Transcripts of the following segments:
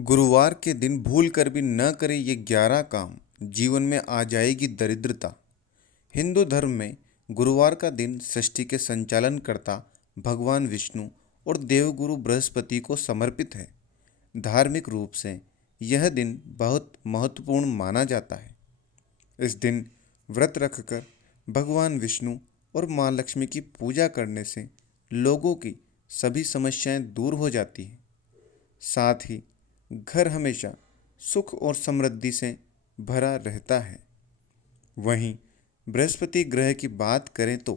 गुरुवार के दिन भूल कर भी न करें ये 11 काम, जीवन में आ जाएगी दरिद्रता। हिंदू धर्म में गुरुवार का दिन सृष्टि के संचालन करता भगवान विष्णु और देवगुरु बृहस्पति को समर्पित है। धार्मिक रूप से यह दिन बहुत महत्वपूर्ण माना जाता है। इस दिन व्रत रखकर भगवान विष्णु और माँ लक्ष्मी की पूजा करने से लोगों की सभी समस्याएं दूर हो जाती हैं। साथ ही घर हमेशा सुख और समृद्धि से भरा रहता है। वहीं बृहस्पति ग्रह की बात करें तो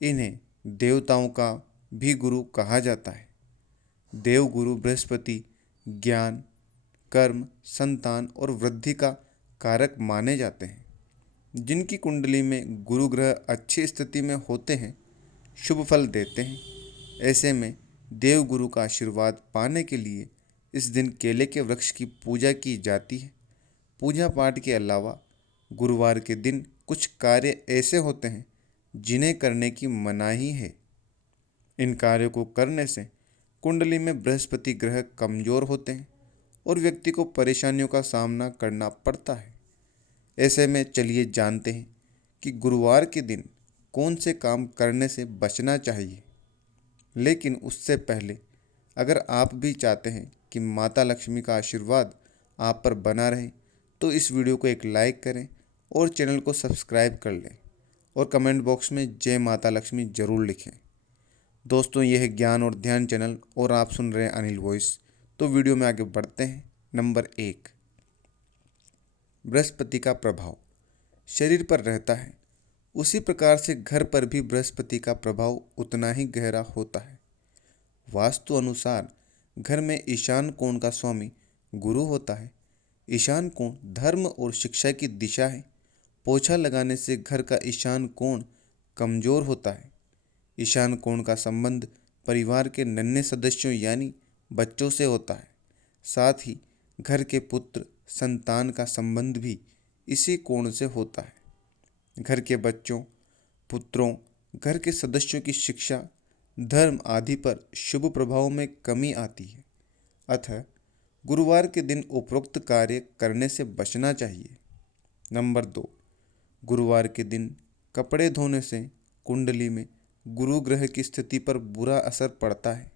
इन्हें देवताओं का भी गुरु कहा जाता है। देवगुरु बृहस्पति ज्ञान, कर्म, संतान और वृद्धि का कारक माने जाते हैं। जिनकी कुंडली में गुरु ग्रह अच्छी स्थिति में होते हैं, शुभ फल देते हैं। ऐसे में देवगुरु का आशीर्वाद पाने के लिए इस दिन केले के वृक्ष की पूजा की जाती है। पूजा पाठ के अलावा गुरुवार के दिन कुछ कार्य ऐसे होते हैं जिन्हें करने की मनाही है। इन कार्यों को करने से कुंडली में बृहस्पति ग्रह कमजोर होते हैं और व्यक्ति को परेशानियों का सामना करना पड़ता है। ऐसे में चलिए जानते हैं कि गुरुवार के दिन कौन से काम करने से बचना चाहिए। लेकिन उससे पहले अगर आप भी चाहते हैं कि माता लक्ष्मी का आशीर्वाद आप पर बना रहे तो इस वीडियो को एक लाइक करें और चैनल को सब्सक्राइब कर लें और कमेंट बॉक्स में जय माता लक्ष्मी ज़रूर लिखें। दोस्तों, यह है ज्ञान और ध्यान चैनल और आप सुन रहे हैं अनिल वॉइस। तो वीडियो में आगे बढ़ते हैं। नंबर 1, बृहस्पति का प्रभाव शरीर पर रहता है, उसी प्रकार से घर पर भी बृहस्पति का प्रभाव उतना ही गहरा होता है। वास्तु अनुसार घर में ईशान कोण का स्वामी गुरु होता है। ईशान कोण धर्म और शिक्षा की दिशा है। पोछा लगाने से घर का ईशान कोण कमजोर होता है। ईशान कोण का संबंध परिवार के नन्हे सदस्यों यानी बच्चों से होता है। साथ ही घर के पुत्र संतान का संबंध भी इसी कोण से होता है। घर के बच्चों, पुत्रों, घर के सदस्यों की शिक्षा, धर्म आदि पर शुभ प्रभाव में कमी आती है। अतः गुरुवार के दिन उपरोक्त कार्य करने से बचना चाहिए। नंबर 2, गुरुवार के दिन कपड़े धोने से कुंडली में गुरु ग्रह की स्थिति पर बुरा असर पड़ता है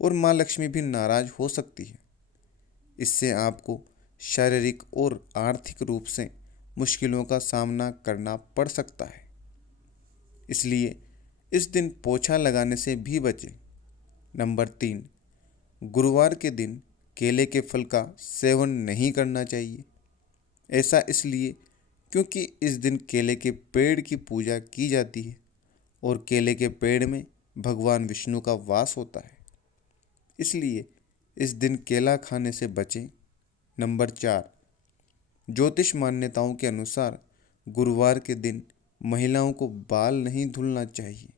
और माँ लक्ष्मी भी नाराज हो सकती है। इससे आपको शारीरिक और आर्थिक रूप से मुश्किलों का सामना करना पड़ सकता है। इसलिए इस दिन पोछा लगाने से भी बचें। नंबर 3, गुरुवार के दिन केले के फल का सेवन नहीं करना चाहिए। ऐसा इसलिए क्योंकि इस दिन केले के पेड़ की पूजा की जाती है और केले के पेड़ में भगवान विष्णु का वास होता है। इसलिए इस दिन केला खाने से बचें। नंबर 4, ज्योतिष मान्यताओं के अनुसार गुरुवार के दिन महिलाओं को बाल नहीं धुलना चाहिए।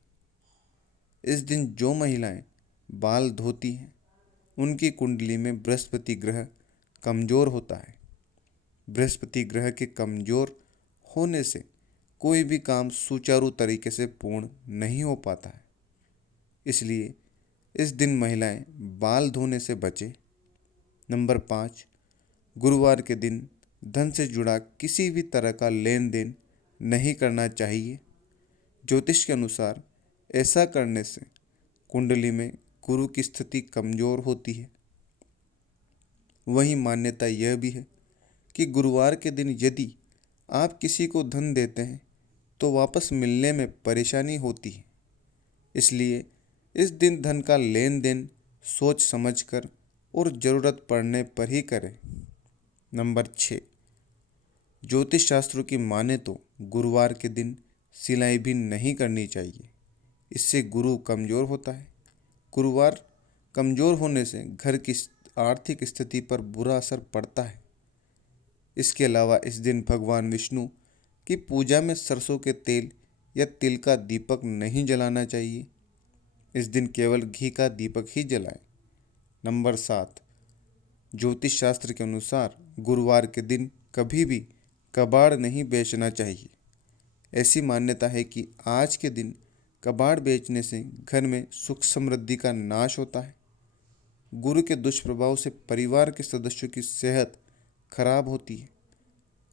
इस दिन जो महिलाएं बाल धोती हैं उनकी कुंडली में बृहस्पति ग्रह कमजोर होता है। बृहस्पति ग्रह के कमजोर होने से कोई भी काम सुचारू तरीके से पूर्ण नहीं हो पाता है। इसलिए इस दिन महिलाएं बाल धोने से बचें। नंबर 5, गुरुवार के दिन धन से जुड़ा किसी भी तरह का लेन देन नहीं करना चाहिए। ज्योतिष के अनुसार ऐसा करने से कुंडली में गुरु की स्थिति कमजोर होती है। वहीं मान्यता यह भी है कि गुरुवार के दिन यदि आप किसी को धन देते हैं तो वापस मिलने में परेशानी होती है। इसलिए इस दिन धन का लेन देन सोच समझकर और ज़रूरत पड़ने पर ही करें। नंबर 6, ज्योतिष शास्त्रों की माने तो गुरुवार के दिन सिलाई भी नहीं करनी चाहिए। इससे गुरु कमज़ोर होता है। गुरुवार कमज़ोर होने से घर की आर्थिक स्थिति पर बुरा असर पड़ता है। इसके अलावा इस दिन भगवान विष्णु की पूजा में सरसों के तेल या तिल का दीपक नहीं जलाना चाहिए। इस दिन केवल घी का दीपक ही जलाएं। नंबर 7, ज्योतिष शास्त्र के अनुसार गुरुवार के दिन कभी भी कबाड़ नहीं बेचना चाहिए। ऐसी मान्यता है कि आज के दिन कबाड़ बेचने से घर में सुख समृद्धि का नाश होता है। गुरु के दुष्प्रभाव से परिवार के सदस्यों की सेहत खराब होती है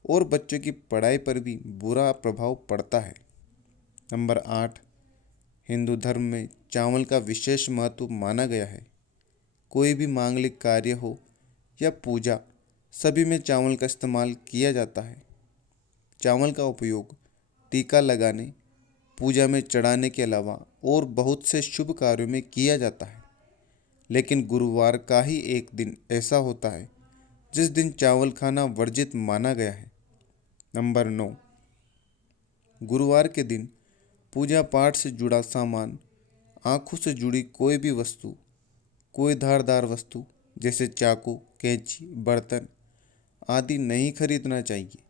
और बच्चों की पढ़ाई पर भी बुरा प्रभाव पड़ता है। नंबर 8, हिंदू धर्म में चावल का विशेष महत्व माना गया है। कोई भी मांगलिक कार्य हो या पूजा, सभी में चावल का इस्तेमाल किया जाता है। चावल का उपयोग टीका लगाने, पूजा में चढ़ाने के अलावा और बहुत से शुभ कार्यों में किया जाता है। लेकिन गुरुवार का ही एक दिन ऐसा होता है जिस दिन चावल खाना वर्जित माना गया है। नंबर 9, गुरुवार के दिन पूजा पाठ से जुड़ा सामान, आँखों से जुड़ी कोई भी वस्तु, कोई धारदार वस्तु जैसे चाकू, कैंची, बर्तन आदि नहीं खरीदना चाहिए।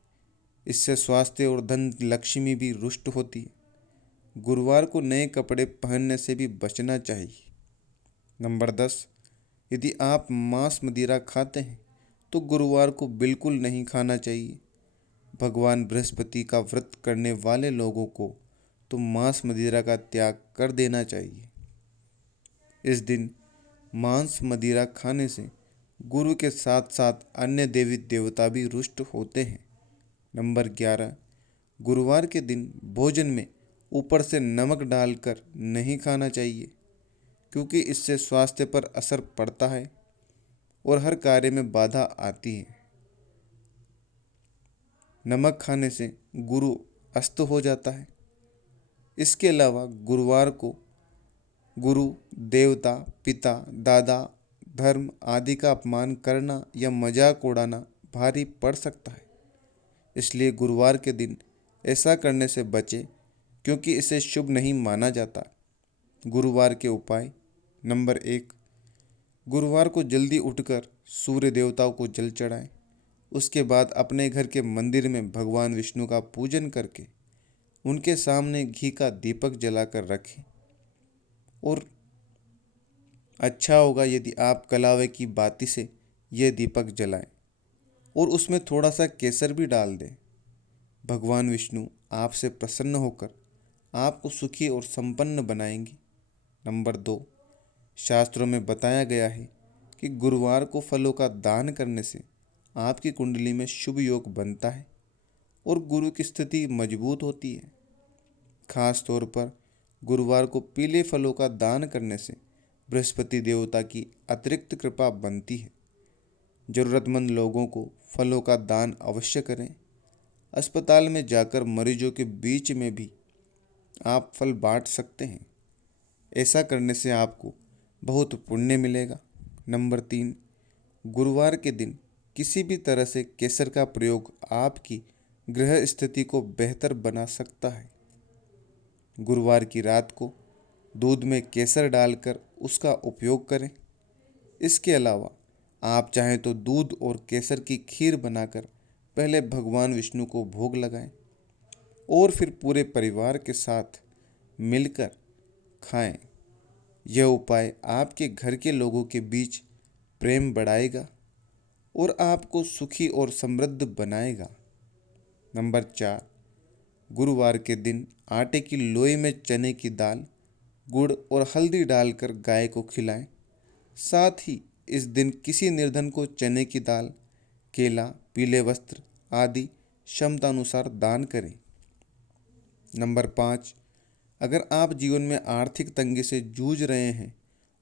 इससे स्वास्थ्य और धन लक्ष्मी भी रुष्ट होती है। गुरुवार को नए कपड़े पहनने से भी बचना चाहिए। नंबर 10, यदि आप मांस मदिरा खाते हैं तो गुरुवार को बिल्कुल नहीं खाना चाहिए। भगवान बृहस्पति का व्रत करने वाले लोगों को तो मांस मदिरा का त्याग कर देना चाहिए। इस दिन मांस मदिरा खाने से गुरु के साथ साथ अन्य देवी देवता भी रुष्ट होते हैं। नंबर 11, गुरुवार के दिन भोजन में ऊपर से नमक डालकर नहीं खाना चाहिए, क्योंकि इससे स्वास्थ्य पर असर पड़ता है और हर कार्य में बाधा आती है। नमक खाने से गुरु अस्त हो जाता है। इसके अलावा गुरुवार को गुरु, देवता, पिता, दादा, धर्म आदि का अपमान करना या मजाक उड़ाना भारी पड़ सकता है। इसलिए गुरुवार के दिन ऐसा करने से बचें, क्योंकि इसे शुभ नहीं माना जाता। गुरुवार के उपाय। नंबर 1, गुरुवार को जल्दी उठकर सूर्य देवताओं को जल चढ़ाएं। उसके बाद अपने घर के मंदिर में भगवान विष्णु का पूजन करके उनके सामने घी का दीपक जलाकर रखें। और अच्छा होगा यदि आप कलावे की बाती से यह दीपक जलाएं और उसमें थोड़ा सा केसर भी डाल दें। भगवान विष्णु आपसे प्रसन्न होकर आपको सुखी और संपन्न बनाएंगे। नंबर 2, शास्त्रों में बताया गया है कि गुरुवार को फलों का दान करने से आपकी कुंडली में शुभ योग बनता है और गुरु की स्थिति मजबूत होती है। खास तौर पर गुरुवार को पीले फलों का दान करने से बृहस्पति देवता की अतिरिक्त कृपा बनती है। जरूरतमंद लोगों को फलों का दान अवश्य करें। अस्पताल में जाकर मरीजों के बीच में भी आप फल बांट सकते हैं। ऐसा करने से आपको बहुत पुण्य मिलेगा। नंबर 3, गुरुवार के दिन किसी भी तरह से केसर का प्रयोग आपकी गृह स्थिति को बेहतर बना सकता है। गुरुवार की रात को दूध में केसर डालकर उसका उपयोग करें। इसके अलावा आप चाहें तो दूध और केसर की खीर बनाकर पहले भगवान विष्णु को भोग लगाएं और फिर पूरे परिवार के साथ मिलकर खाएं। यह उपाय आपके घर के लोगों के बीच प्रेम बढ़ाएगा और आपको सुखी और समृद्ध बनाएगा। नंबर 4, गुरुवार के दिन आटे की लोई में चने की दाल, गुड़ और हल्दी डालकर गाय को खिलाएं। साथ ही इस दिन किसी निर्धन को चने की दाल, केला, पीले वस्त्र आदि क्षमतानुसार दान करें। नंबर 5, अगर आप जीवन में आर्थिक तंगी से जूझ रहे हैं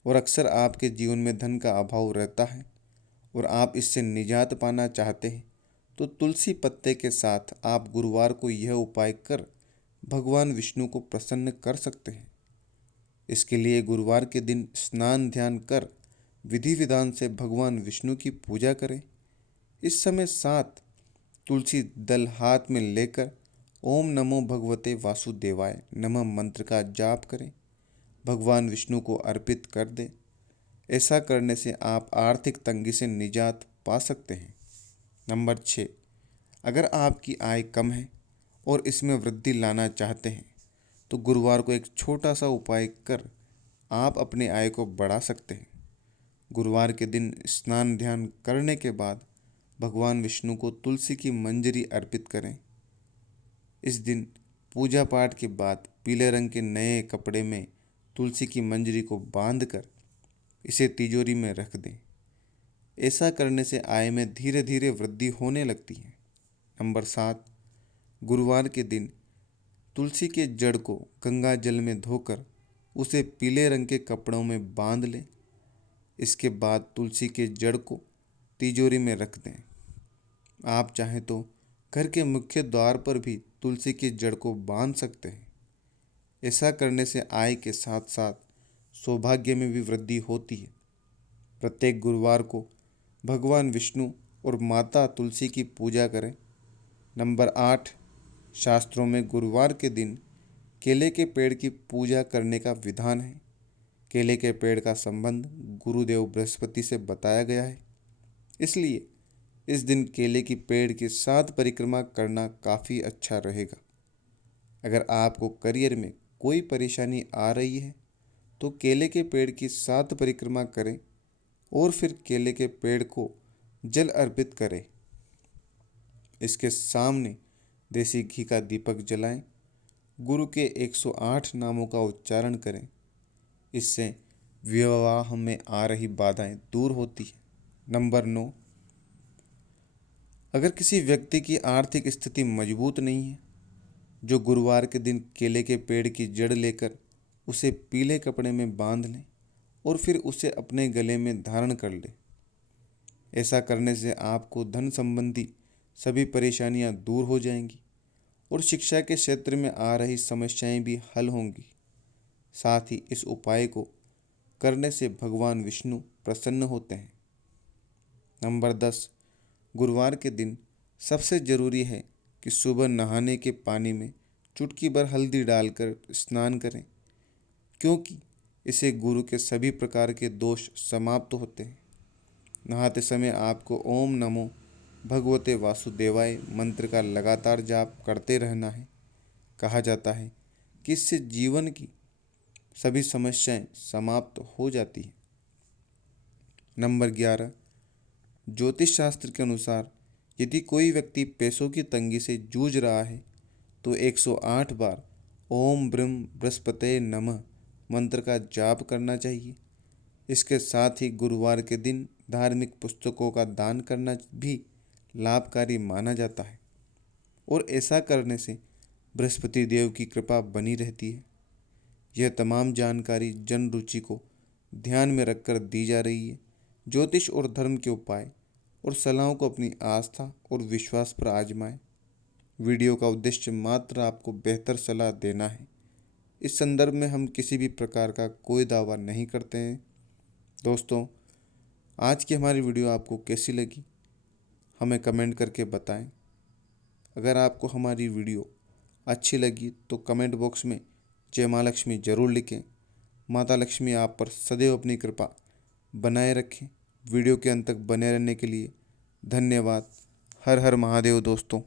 और अक्सर आपके जीवन में धन का अभाव रहता है और आप इससे निजात पाना चाहते हैं, तो तुलसी पत्ते के साथ आप गुरुवार को यह उपाय कर भगवान विष्णु को प्रसन्न कर सकते हैं। इसके लिए गुरुवार के दिन स्नान ध्यान कर विधि विधान से भगवान विष्णु की पूजा करें। इस समय 7 तुलसी दल हाथ में लेकर ओम नमो भगवते वासुदेवाय नमः मंत्र का जाप करें, भगवान विष्णु को अर्पित कर दें। ऐसा करने से आप आर्थिक तंगी से निजात पा सकते हैं। नंबर 6, अगर आपकी आय कम है और इसमें वृद्धि लाना चाहते हैं तो गुरुवार को एक छोटा सा उपाय कर आप अपनी आय को बढ़ा सकते हैं। गुरुवार के दिन स्नान ध्यान करने के बाद भगवान विष्णु को तुलसी की मंजरी अर्पित करें। इस दिन पूजा पाठ के बाद पीले रंग के नए कपड़े में तुलसी की मंजरी को बांधकर इसे तिजोरी में रख दें। ऐसा करने से आय में धीरे धीरे वृद्धि होने लगती है। नंबर 7, गुरुवार के दिन तुलसी के जड़ को गंगा जल में धोकर उसे पीले रंग के कपड़ों में बांध लें। इसके बाद तुलसी के जड़ को तिजोरी में रख दें। आप चाहें तो घर के मुख्य द्वार पर भी तुलसी की जड़ को बांध सकते हैं। ऐसा करने से आय के साथ साथ सौभाग्य में भी वृद्धि होती है। प्रत्येक गुरुवार को भगवान विष्णु और माता तुलसी की पूजा करें। नंबर 8, शास्त्रों में गुरुवार के दिन केले के पेड़ की पूजा करने का विधान है। केले के पेड़ का संबंध गुरुदेव बृहस्पति से बताया गया है, इसलिए इस दिन केले की पेड़ की 7 परिक्रमा करना काफ़ी अच्छा रहेगा। अगर आपको करियर में कोई परेशानी आ रही है तो केले के पेड़ की 7 परिक्रमा करें और फिर केले के पेड़ को जल अर्पित करें। इसके सामने देसी घी का दीपक जलाएं। गुरु के 108 नामों का उच्चारण करें। इससे विवाह में आ रही बाधाएं दूर होती हैं। नंबर 9, अगर किसी व्यक्ति की आर्थिक स्थिति मजबूत नहीं है, जो गुरुवार के दिन केले के पेड़ की जड़ लेकर उसे पीले कपड़े में बांध लें और फिर उसे अपने गले में धारण कर ले। ऐसा करने से आपको धन संबंधी सभी परेशानियां दूर हो जाएंगी और शिक्षा के क्षेत्र में आ रही समस्याएं भी हल होंगी। साथ ही इस उपाय को करने से भगवान विष्णु प्रसन्न होते हैं। नंबर 10, गुरुवार के दिन सबसे ज़रूरी है कि सुबह नहाने के पानी में चुटकी भर हल्दी डालकर स्नान करें, क्योंकि इससे गुरु के सभी प्रकार के दोष समाप्त होते हैं। नहाते समय आपको ओम नमो भगवते वासुदेवाय मंत्र का लगातार जाप करते रहना है। कहा जाता है कि इससे जीवन की सभी समस्याएं समाप्त हो जाती हैं। नंबर 11, ज्योतिष शास्त्र के अनुसार यदि कोई व्यक्ति पैसों की तंगी से जूझ रहा है तो 108 बार ओम ब्रह्म बृहस्पते नमः मंत्र का जाप करना चाहिए। इसके साथ ही गुरुवार के दिन धार्मिक पुस्तकों का दान करना भी लाभकारी माना जाता है और ऐसा करने से बृहस्पति देव की कृपा बनी रहती है। यह तमाम जानकारी जन रुचि को ध्यान में रखकर दी जा रही है। ज्योतिष और धर्म के उपाय और सलाहों को अपनी आस्था और विश्वास पर आजमाएं। वीडियो का उद्देश्य मात्र आपको बेहतर सलाह देना है। इस संदर्भ में हम किसी भी प्रकार का कोई दावा नहीं करते हैं। दोस्तों, आज की हमारी वीडियो आपको कैसी लगी हमें कमेंट करके बताएं। अगर आपको हमारी वीडियो अच्छी लगी तो कमेंट बॉक्स में जय माँ लक्ष्मी जरूर लिखें। माता लक्ष्मी आप पर सदैव अपनी कृपा बनाए रखें। वीडियो के अंत तक बने रहने के लिए धन्यवाद। हर हर महादेव दोस्तों।